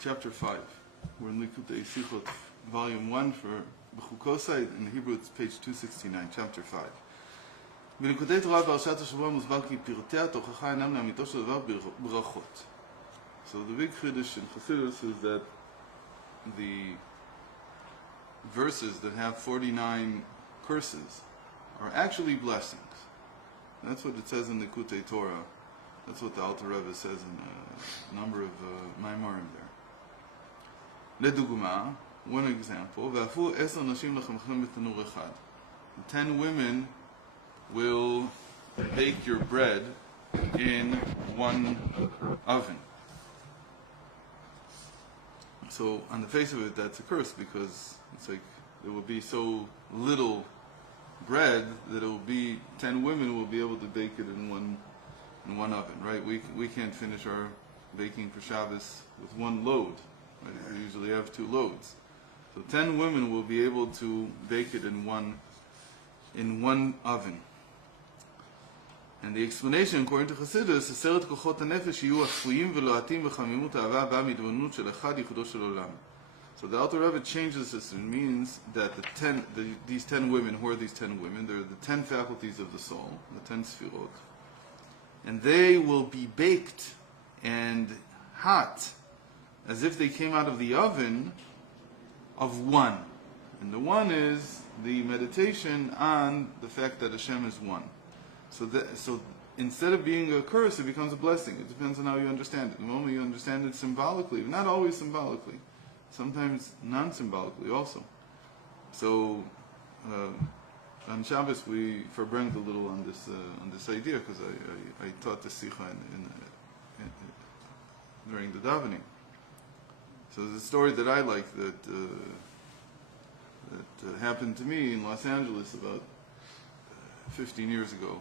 chapter 5. We're in Likkutei Sichot, volume 1 for Bechukotai. In Hebrew it's page 269, chapter 5. בליכודי תורה פרשת השבוע מוסבר כי פרטי התוכחה אינם לאמיתו של דבר ברכות. So the big chiddush in Chassidus is that the verses that have 49 curses are actually blessings. That's what it says in the Likkutei Torah. That's what the Alter Rebbe says in a number of Maimarim there. לדוגמה, one example, ואפו 10 נשים לחמכם בתנור אחד. 10 women will bake your bread in one oven. So on the face of it, that's a curse, because it's like there will be so little bread that it will be 10 women will be able to bake it in one oven, right? We can't finish our baking for Shabbos with one load. Right? We usually have 2 loads. So 10 women will be able to bake it in one oven. And the explanation, according to Chassidus, עשרת כוחות הנפש יהיו אפויים ולוהטים בחמימות האהבה הבאה מהתבוננות של אחד ייחודו של עולם. So the Alter Rebbe changes this. It means that these 10 women, who are these 10 women? They're the 10 faculties of the soul, the 10 sfirot. And they will be baked and hot as if they came out of the oven of one. And the one is the meditation on the fact that Hashem is one. So instead of being a curse, it becomes a blessing. It depends on how you understand it. The moment you understand it symbolically, not always symbolically, sometimes non-symbolically also. So on Shabbos we verbrangt a little on this idea, because I taught the Sicha during the davening. So there's a story that I like that happened to me in Los Angeles about 15 years ago.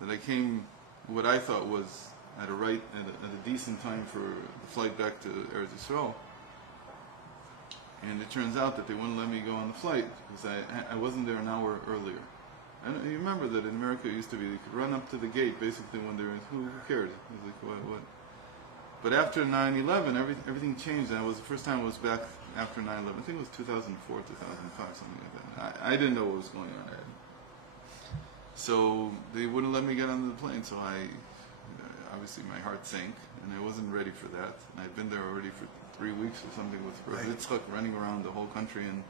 That I came, what I thought was at a decent time for the flight back to Eretz Yisrael. And it turns out that they wouldn't let me go on the flight because I wasn't there an hour earlier. And you remember that in America it used to be you could run up to the gate basically when there was who cared? It was like what? But after 9/11, everything changed. And it was the first time I was back after 9/11. I think it was 2004, 2005, something like that. I didn't know what was going on. So they wouldn't let me get on the plane. So obviously my heart sank, and I wasn't ready for that. And I'd been there already for 3 weeks or something with Rav Yitzchak running around the whole country, and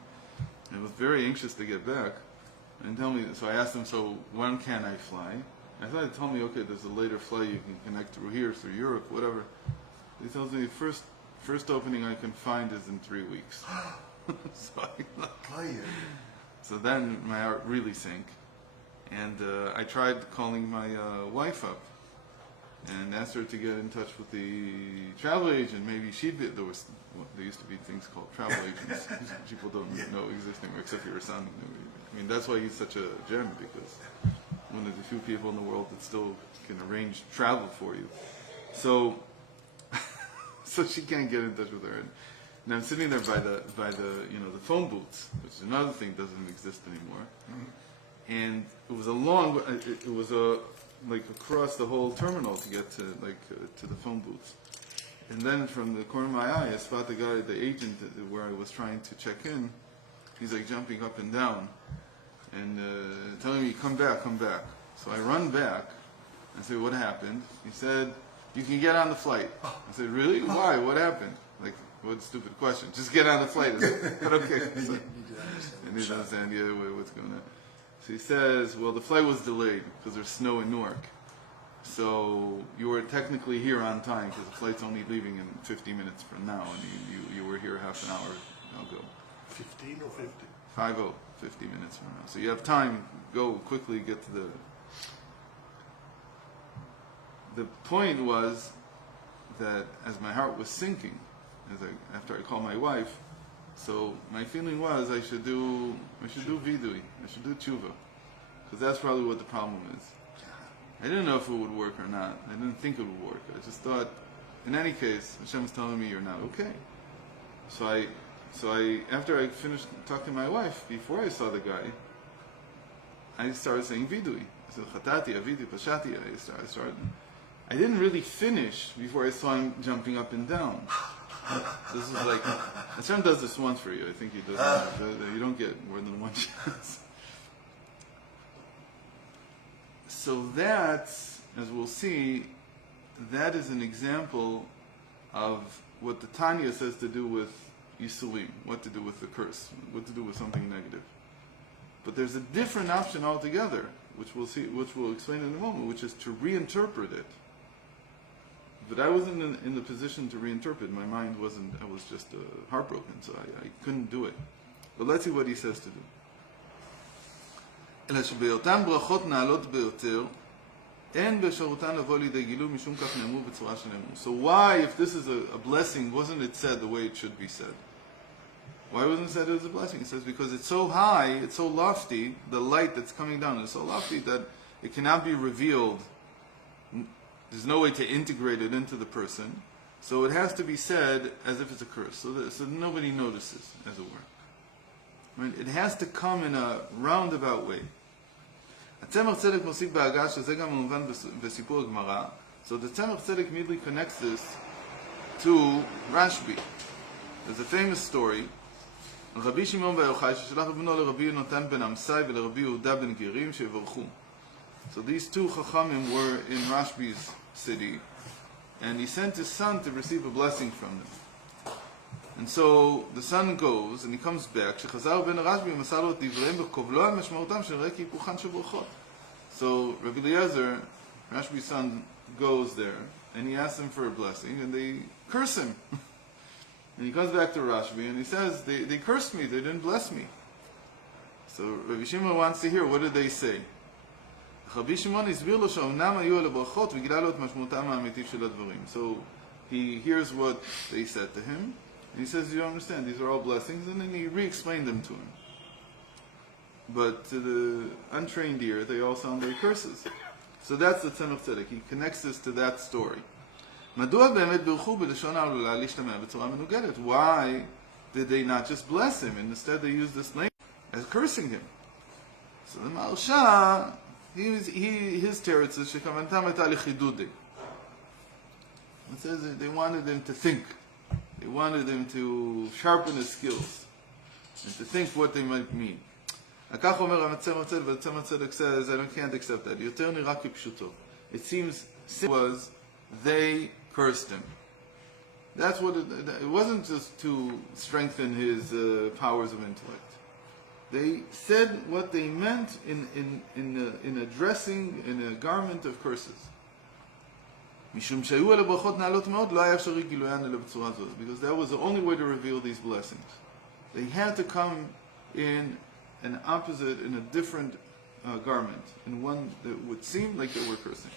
I was very anxious to get back. And so I asked him, so when can I fly? I thought he told me, okay, there's a later flight you can connect through here, through Europe, whatever. He tells me the first opening I can find is in 3 weeks. So then my heart really sank. And I tried calling my wife up and asked her to get in touch with the travel agent. Maybe she'd be, there used to be things called travel agents. People don't know exist anymore, except for your son. I mean, that's why he's such a gem, because one of the few people in the world that still can arrange travel for you. So she can't get in touch with her. And I'm sitting there by the the phone booths, which is another thing that doesn't exist anymore. Mm-hmm. And it was like across the whole terminal to get to the phone booths. And then from the corner of my eye, I spot the guy, the agent where I was trying to check in. He's like jumping up and down and telling me, come back. So I run back and say, what happened? He said, you can get on the flight. I said, really? Why? What happened? Like, what a stupid question. Just get on the flight. I said, but okay. So, I need to understand what's going on. So he says, well, the flight was delayed because there's snow in Newark. So you were technically here on time because the flight's only leaving in 50 minutes from now, and you were here half an hour ago. 15 or 50? 50 minutes from now. So you have time, go quickly, get to the point was that as my heart was sinking, after I called my wife, so my feeling was I should do vidui, I should do tshuva, because that's probably what the problem is. I didn't know if it would work or not. I didn't think it would work. I just thought, in any case, Hashem's telling me you're not okay. So I after I finished talking to my wife, before I saw the guy, I started saying vidui. I said chatati, avidi, pashati. I started. I didn't really finish before I saw him jumping up and down. This is like, Hashem does this once for you. I think he does. You don't get more than one chance. So that, as we'll see, that is an example of what the Tanya says to do with Yisurim, what to do with the curse, what to do with something negative. But there's a different option altogether, which we'll see, which we'll explain in a moment, which is to reinterpret it. But I wasn't in the position to reinterpret. My mind wasn't, I was just heartbroken, so I couldn't do it. But let's see what he says to do. אלא שבהיותן ברכות נעלות ביותר, אין באפשרותן לבוא לידי גילוי משום כך נאמרו בצורה שנאמרו. So why, if this is a blessing, wasn't it said the way it should be said? Why wasn't it said as a blessing? It says because it's so high, it's so lofty, the light that's coming down is so lofty that it cannot be revealed. There's no way to integrate it into the person. So it has to be said as if it's a curse. So that nobody notices, as it were. Right? It has to come in a roundabout way. הצמח צדק מוסיף בהגה, שזה גם מובן בסיפור הגמרא. So the Tzemach Tzedek immediately connects this to Rashbi. There's a famous story. רבי שמעון בר יוחאי ששלח בנו לרבי יונתן בן עמסי ולרבי יהודה בן גרים שיברכו. So these two Chachamim were in Rashbi's city, and he sent his son to receive a blessing from them. And so the son goes, and he comes back. שחזר בן רשבי ומסר לו את דבריהם וכובלו על משמעותם של רקע היפוכן של ברכות. So Rabbi Eliezer, Rashbi's son, goes there, and he asks him for a blessing, and they curse him. And he comes back to Rashbi, and he says, they cursed me, they didn't bless me. So Rabbi Shimon wants to hear, what did they say? רבי שמעון הסביר לו שאומנם היו אלה ברכות וגילה לו את משמעותם האמיתית של הדברים. So he hears what they said to him, and he says, you don't understand, these are all blessings, and then he re-explained them to him. But to the untrained ear, they all sound like curses. So that's the Tzemach Tzedek. He connects this to that story. מדוע באמת ברכו בלשון העלולה להשתמע בצורה מנוגדת? Why did they not just bless him, and instead they used this language as cursing him? So the Maharsha, his teretz is שכוונתם הייתה לחידודי. It says that they wanted him to think. They wanted him to sharpen his skills and to think what they might mean. כך אומר הצמח צדק, והצמח צדק says, I can't accept that. יותר נראה כפשוטו. It seems was they cursed him. That's what it wasn't just to strengthen his powers of intellect. They said what they meant in addressing in a garment of curses. משום שהיו אלה ברכות נעלות מאוד, לא היה אפשרי גילוין אלא בצורה זאת. Because that was the only way to reveal these blessings. They had to come in an opposite, in a different garment, in one that would seem like they were cursing.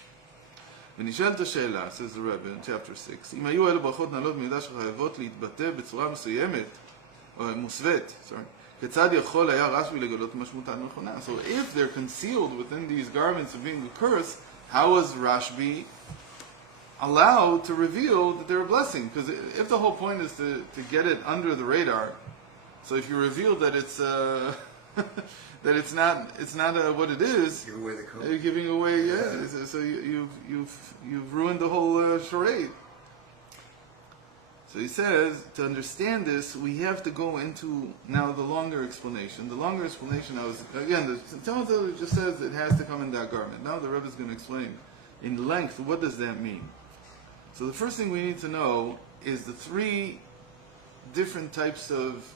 ונשאלת השאלה, says the Rebbe in chapter 6, אם היו אלה ברכות נעלות מידע שחייבות להתבטא בצורה מסוימת, או מוסווית, כיצד יכול היה רשב"י לגלות משמעותן נכונה? So if they're concealed within these garments of being a curse, how was Rashbi allowed to reveal that they're a blessing? Because if the whole point is to get it under the radar, so if you reveal that it's that it's not what it is, give away the code. You're giving away, yeah. So you've ruined the whole charade. So he says, to understand this, we have to go into now the longer explanation. The longer explanation, the Talmud just says it has to come in that garment. Now the Rebbe is going to explain in length what does that mean. So the first thing we need to know is the three different types of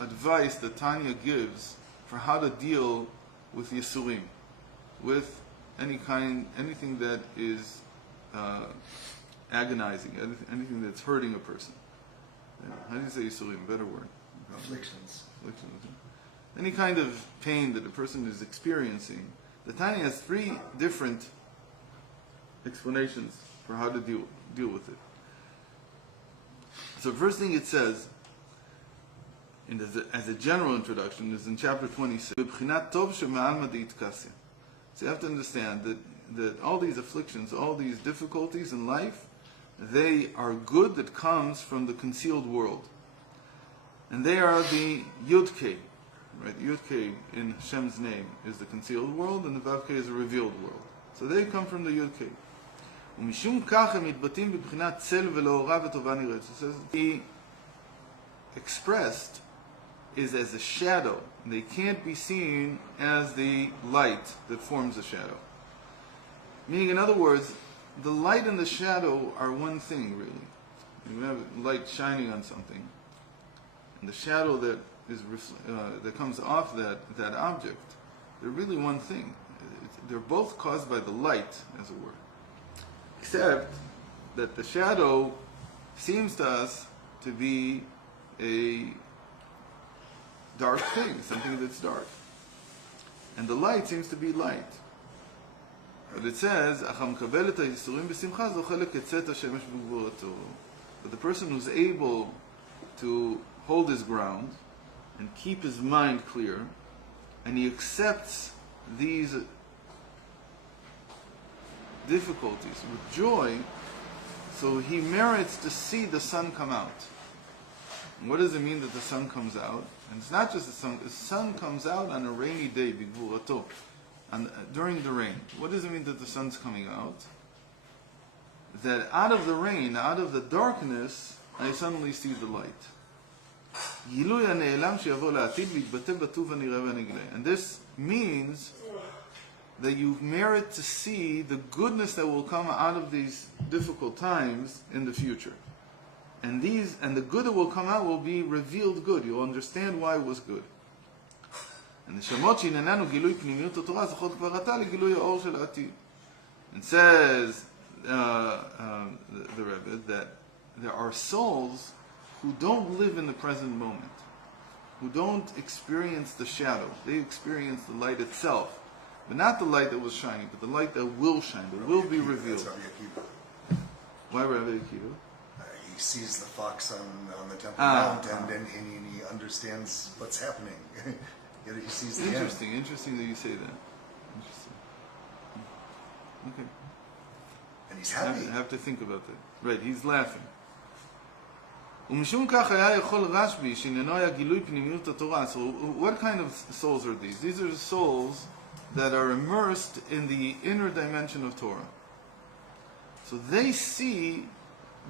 advice that Tanya gives for how to deal with Yisurim, with anything that is agonizing, anything that's hurting a person. How do you say Yisurim? Better word. Afflictions. Any kind of pain that a person is experiencing. The Tanya has three different explanations for how to deal with it. So the first thing it says, as a general introduction, is in chapter 26. So you have to understand that all these afflictions, all these difficulties in life, they are good that comes from the concealed world. And they are the Yud-Kei. Right? Yud-Kei in Hashem's name is the concealed world, and the Vav-Kei is the revealed world. So they come from the Yud-Kei. ומשום כך הם מתבטאים בבחינת צל ולאורה וטובה נראית. It says, the expressed is as a shadow. They can't be seen as the light that forms a shadow. Meaning, in other words, the light and the shadow are one thing, really. You have light shining on something, and the shadow that that comes off that object, they're really one thing. They're both caused by the light, as it were. Except that the shadow seems to us to be a dark thing, something that's dark. And the light seems to be light. But it says, but the person who's able to hold his ground and keep his mind clear, and he accepts these difficulties with joy, so he merits to see the sun come out. And what does it mean that the sun comes out? And it's not just the sun comes out on a rainy day, bigvurato, during the rain. What does it mean that the sun's coming out? That out of the rain, out of the darkness, I suddenly see the light. And this means that you merit to see the goodness that will come out of these difficult times in the future. And the good that will come out will be revealed good. You'll understand why it was good. And the Shemot שענייננו גילוי פנימיות התורה זוכות כבר עתה לגילוי האור של העתיד. It says the Rebbe that there are souls who don't live in the present moment, who don't experience the shadow. They experience the light itself, but not the light that was shining, but the light that will shine, that will be revealed. Why Rabbi Akiva? He sees the fox on the Temple Mount, and he understands what's happening. He sees the Interesting that you say that. Interesting. Okay. And he's happy. I have to think about that. Right, he's laughing. ומשום כך היה יכול רשב"י שעניינו היה גילוי פנימיות התורה. So what kind of souls are these? These are souls that are immersed in the inner dimension of Torah. So they see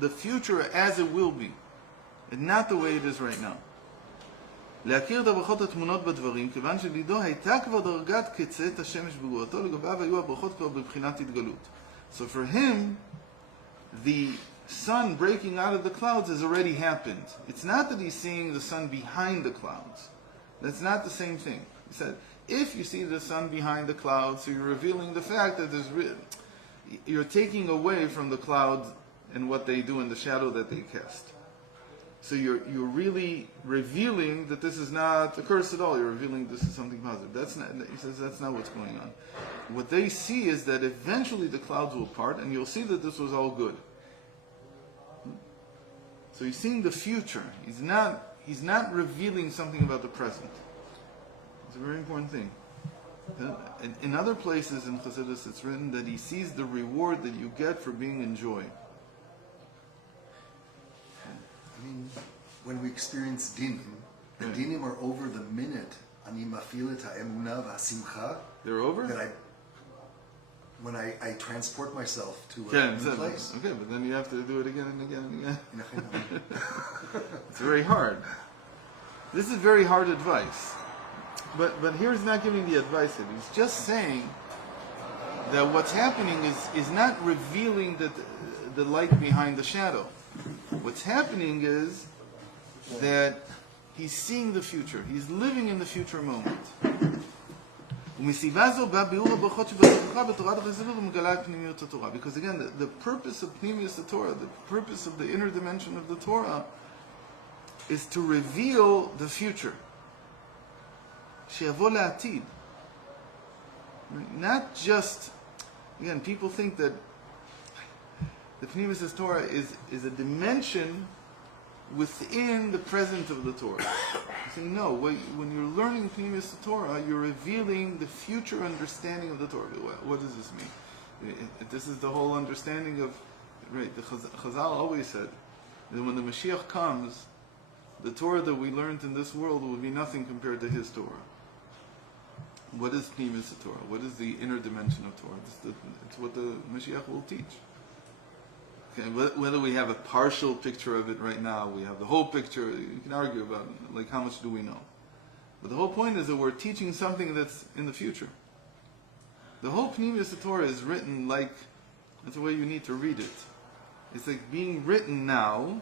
the future as it will be, and not the way it is right now. להכיר את הברכות התמונות בדברים, כיוון שלידו הייתה כבר דרגת קצאת השמש בגבורתו, לגביו היו הברכות כבר בבחינת התגלות. So for him, the sun breaking out of the clouds has already happened. It's not that he's seeing the sun behind the clouds. That's not the same thing. He said, if you see the sun behind the clouds, so you're revealing the fact that you're taking away from the clouds and what they do in the shadow that they cast. So you're really revealing that this is not a curse at all. You're revealing this is something positive. He says that's not what's going on. What they see is that eventually the clouds will part, and you'll see that this was all good. So he's seeing the future. He's not revealing something about the present. It's a very important thing. In other places in Chassidus, it's written that he sees the reward that you get for being in joy. I mean, when we experience dinim, the dinim are over the minute. Ani mafil et ha'emunah v'hasimcha. They're over? That when I transport myself to a new place. Okay, but then you have to do it again and again and again. It's very hard. This is very hard advice. But here he's not giving the advice. He's just saying that what's happening is not revealing the light behind the shadow. What's happening is that he's seeing the future. He's living in the future moment. Because again, the purpose of Pnimius Torah, the purpose of the inner dimension of the Torah, is to reveal the future. Not just, again, people think that the Pnimius Torah is a dimension within the present of the Torah. You say, no, when you're learning Pnimius Torah, you're revealing the future understanding of the Torah. What does this mean? This is the whole understanding of, right, the Chazal always said that when the Mashiach comes, the Torah that we learned in this world will be nothing compared to his Torah. What is Pnimius Torah? What is the inner dimension of Torah? It's what the Mashiach will teach. Okay, whether we have a partial picture of it right now, we have the whole picture, you can argue about it, like how much do we know. But the whole point is that we're teaching something that's in the future. The whole Pnimius Torah is written like, that's the way you need to read it. It's like being written now,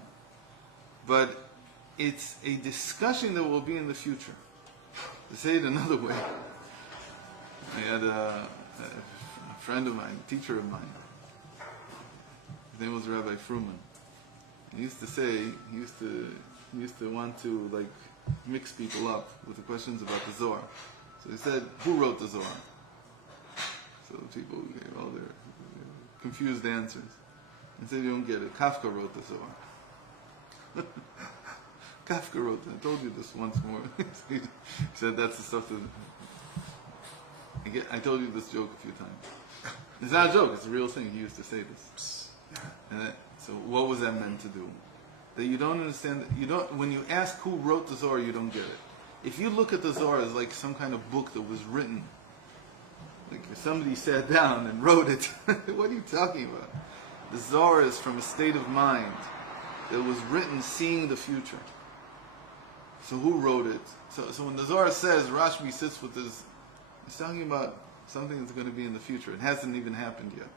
but it's a discussion that will be in the future. To say it another way, I had a friend of mine, a teacher of mine. His name was Rabbi Fruman. He used to say, he used to want to like mix people up with the questions about the Zohar. So he said, who wrote the Zohar? So people gave all their confused answers. He said, you don't get it. Kafka wrote the Zohar. Kafka wrote it. I told you this once more. He said that's the stuff that... I told you this joke a few times. It's not a joke, it's a real thing. He used to say this. So what was that meant to do? That you don't understand, when you ask who wrote the Zohar, you don't get it. If you look at the Zohar as like some kind of book that was written, like if somebody sat down and wrote it, what are you talking about? The Zohar is from a state of mind that was written seeing the future. So who wrote it? So when the Zohar says Rashbi sits with this, he's talking about something that's going to be in the future. It hasn't even happened yet.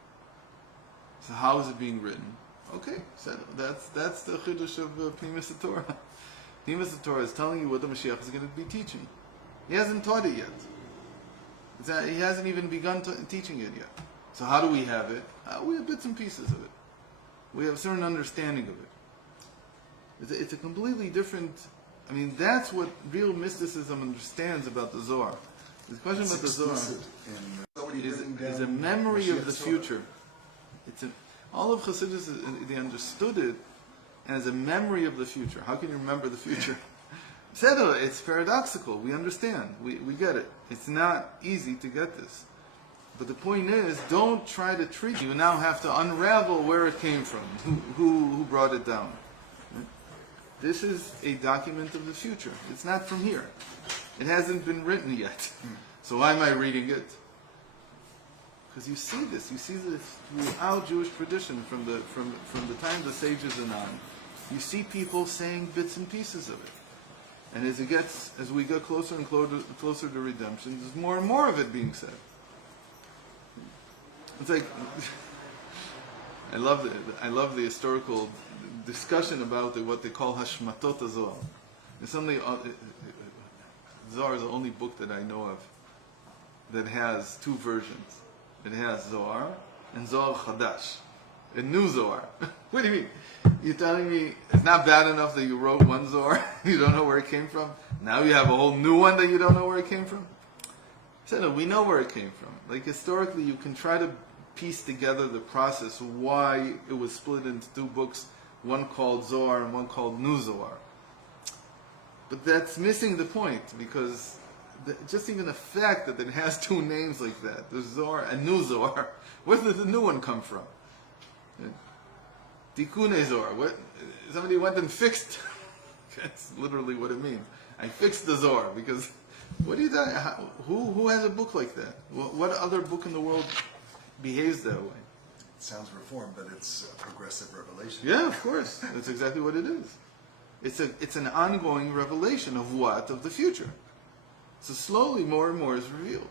So how is it being written? Okay, so that's the Chiddush of Pnimius Torah. Pnimius Torah is telling you what the Mashiach is going to be teaching. He hasn't taught it yet. He hasn't even begun teaching it yet. So how do we have it? We have bits and pieces of it. We have a certain understanding of it. It's a completely different... I mean, that's what real mysticism understands about the Zohar. The question about the Zohar is a memory of the future. All of Chassidus, they understood it as a memory of the future. How can you remember the future? It's paradoxical. We understand. We get it. It's not easy to get this. But the point is, don't try to treat it. You now have to unravel where it came from, who brought it down. This is a document of the future. It's not from here. It hasn't been written yet. So why am I reading it? Because you see this throughout Jewish tradition from the time of the sages and on. You see people saying bits and pieces of it. And as we get closer and closer to redemption, there's more and more of it being said. It's like I love the historical discussion about what they call Hashmatot Zohar. It's something. Zohar is the only book that I know of that has two versions. It has Zohar and Zohar Chadash, a new Zohar. What do you mean? You're telling me it's not bad enough that you wrote one Zohar, you don't know where it came from? Now you have a whole new one that you don't know where it came from? I said, no, we know where it came from. Like historically, you can try to piece together the process why it was split into two books, one called Zohar and one called New Zohar. But that's missing the point, because just even the fact that it has two names like that, there's Zohar and New Zohar, where did the new one come from? Tikkunei Zohar. What? Somebody went and fixed. That's literally what it means. I fixed the Zohar, because what do you think? Who has a book like that? What other book in the world behaves that way? It sounds reformed, but it's a progressive revelation. Yeah, of course. That's exactly what it is. It's an ongoing revelation of what? Of the future. So slowly more and more is revealed.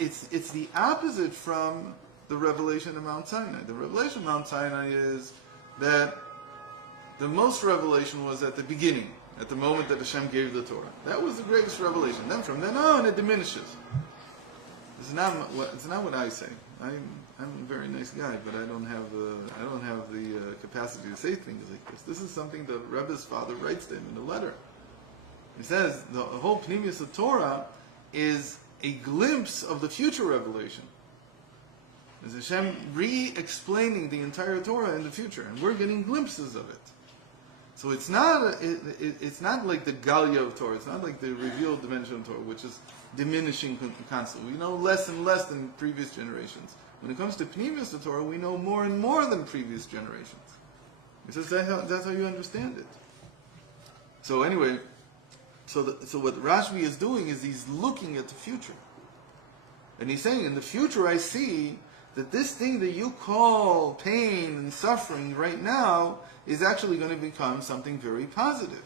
It's the opposite from the revelation of Mount Sinai. The revelation of Mount Sinai is that the most revelation was at the beginning, at the moment that Hashem gave the Torah. That was the greatest revelation. Then from then on it diminishes. It's not what I say. I'm a very nice guy, but I don't have the capacity to say things like this. This is something that Rebbe's father writes to him in a letter. He says the whole Pnimius of Torah is a glimpse of the future revelation. It's Hashem re-explaining the entire Torah in the future, and we're getting glimpses of it. So it's not like the Galia of Torah. It's not like the revealed dimension of Torah, which is diminishing constantly. We know less and less than previous generations. When it comes to Pnimius of Torah, we know more and more than previous generations. He says that's how you understand it. So anyway, so what Rashbi is doing is he's looking at the future. And he's saying, in the future I see that this thing that you call pain and suffering right now is actually going to become something very positive.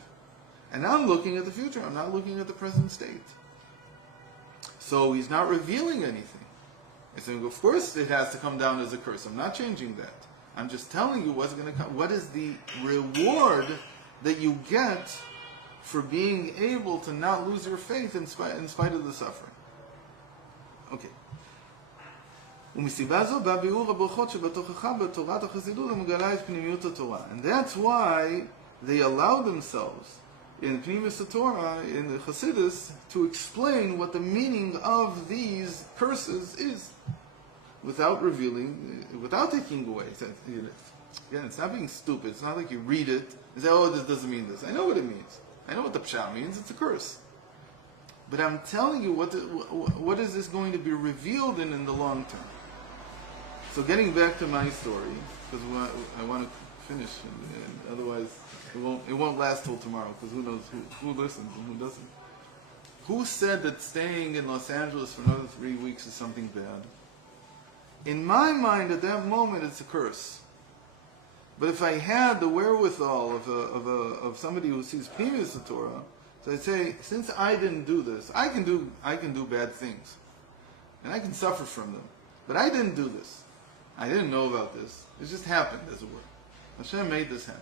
And I'm looking at the future. I'm not looking at the present state. So he's not revealing anything. He's saying, of course it has to come down as a curse. I'm not changing that. I'm just telling you what's going to come. What is the reward that you get for being able to not lose your faith in spite of the suffering? Okay. And that's why they allow themselves in Pnimis Torah, in the Chassidus, to explain what the meaning of these curses is, without revealing, without taking away. Again, it's not being stupid. It's not like you read it and say, oh, this doesn't mean this. I know what it means. I know what the pshat means. It's a curse. But I'm telling you what is this going to be revealed in the long term. So getting back to my story, because I want to finish, and otherwise it won't last till tomorrow, because who knows who listens and who doesn't. Who said that staying in Los Angeles for another 3 weeks is something bad? In my mind, at that moment, it's a curse. But if I had the wherewithal of somebody who sees Pnimis Torah, so I'd say, since I didn't do this, I can do bad things, and I can suffer from them. But I didn't do this. I didn't know about this. It just happened, as it were. Hashem made this happen.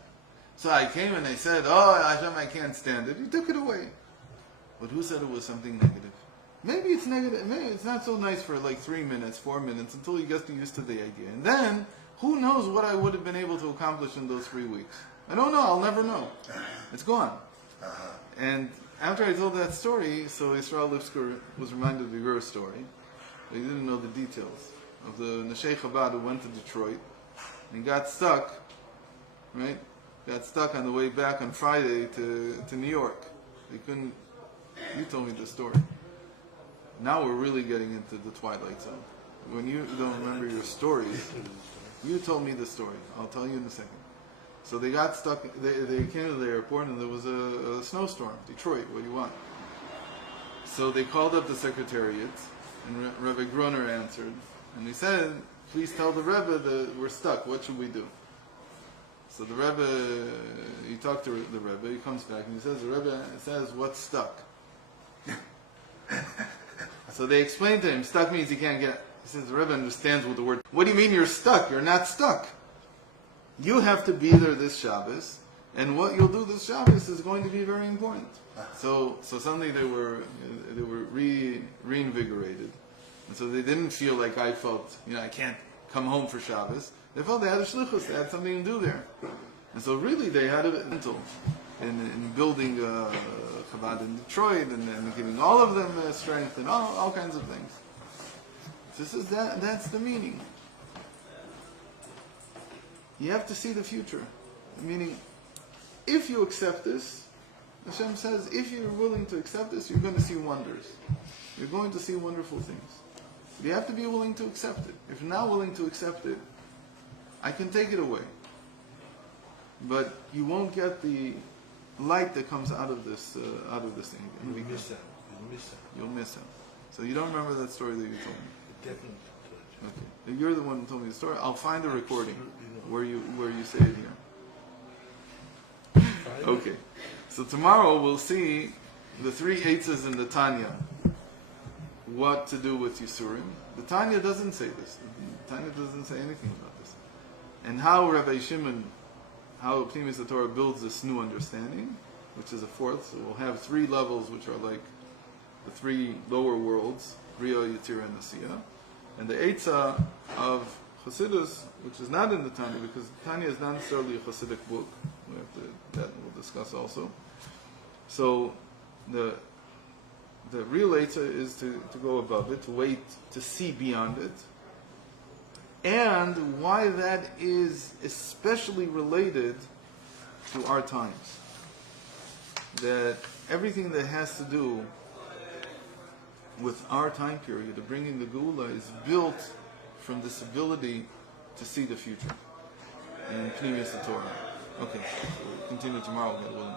So I came and I said, oh, Hashem, I can't stand it. He took it away. But who said it was something negative? Maybe it's negative. Maybe it's not so nice for like 3 minutes, 4 minutes, until you get used to the idea. And then, who knows what I would have been able to accomplish in those 3 weeks? I don't know. I'll never know. It's gone. And after I told that story, so Israel Lipsker was reminded of your story. He didn't know the details of the Neshei Chabad who went to Detroit and got stuck, right? Got stuck on the way back on Friday to New York. They couldn't. You told me the story. Now we're really getting into the twilight zone. When you don't remember your stories, you told me the story. I'll tell you in a second. So they got stuck. They came to the airport and there was a snowstorm. Detroit, what do you want? So they called up the secretariat, and Rebbe Gruner answered, and he said, "Please tell the Rebbe that we're stuck. What should we do?" So the Rebbe, he talked to the Rebbe. He comes back and he says, "The Rebbe says, what's stuck?" So they explained to him, stuck means he can't get. He says, the Rebbe understands what the word. What do you mean you're stuck? You're not stuck. You have to be there this Shabbos, and what you'll do this Shabbos is going to be very important. So suddenly they were reinvigorated, and so they didn't feel like I felt. I can't come home for Shabbos. They felt they had a shlichus. They had something to do there, and so really they had a mental in building Chabad in Detroit and giving all of them strength and all kinds of things. This is that's the meaning. You have to see the future. Meaning, if you accept this, Hashem says, if you're willing to accept this, you're going to see wonders. You're going to see wonderful things. But you have to be willing to accept it. If you're not willing to accept it, I can take it away. But you won't get the light that comes out of this thing. You'll miss out. You'll miss out. So you don't remember that story that you told me? Definitely. Okay. You're the one who told me the story. I'll find the recording where you say it here. Okay. So tomorrow we'll see the 3 eitzes in the Tanya. What to do with Yisurim. The Tanya doesn't say this. The Tanya doesn't say anything about this. And how Rabbi Shimon, how Pnimis Torah builds this new understanding, which is a 4th. So we'll have 3 levels, which are like the 3 lower worlds, Bria, Yetzirah, and Asiya. And the Eitzah of Chassidus, which is not in the Tanya, because Tanya is not necessarily a Chassidic book. That we'll discuss also. So the real Eitzah is to go above it, to wait, to see beyond it. And why that is especially related to our times. That everything that has to do with our time period of bringing the Geula is built from this ability to see the future in Pnimis Torah. Okay, so we'll continue tomorrow. God willing.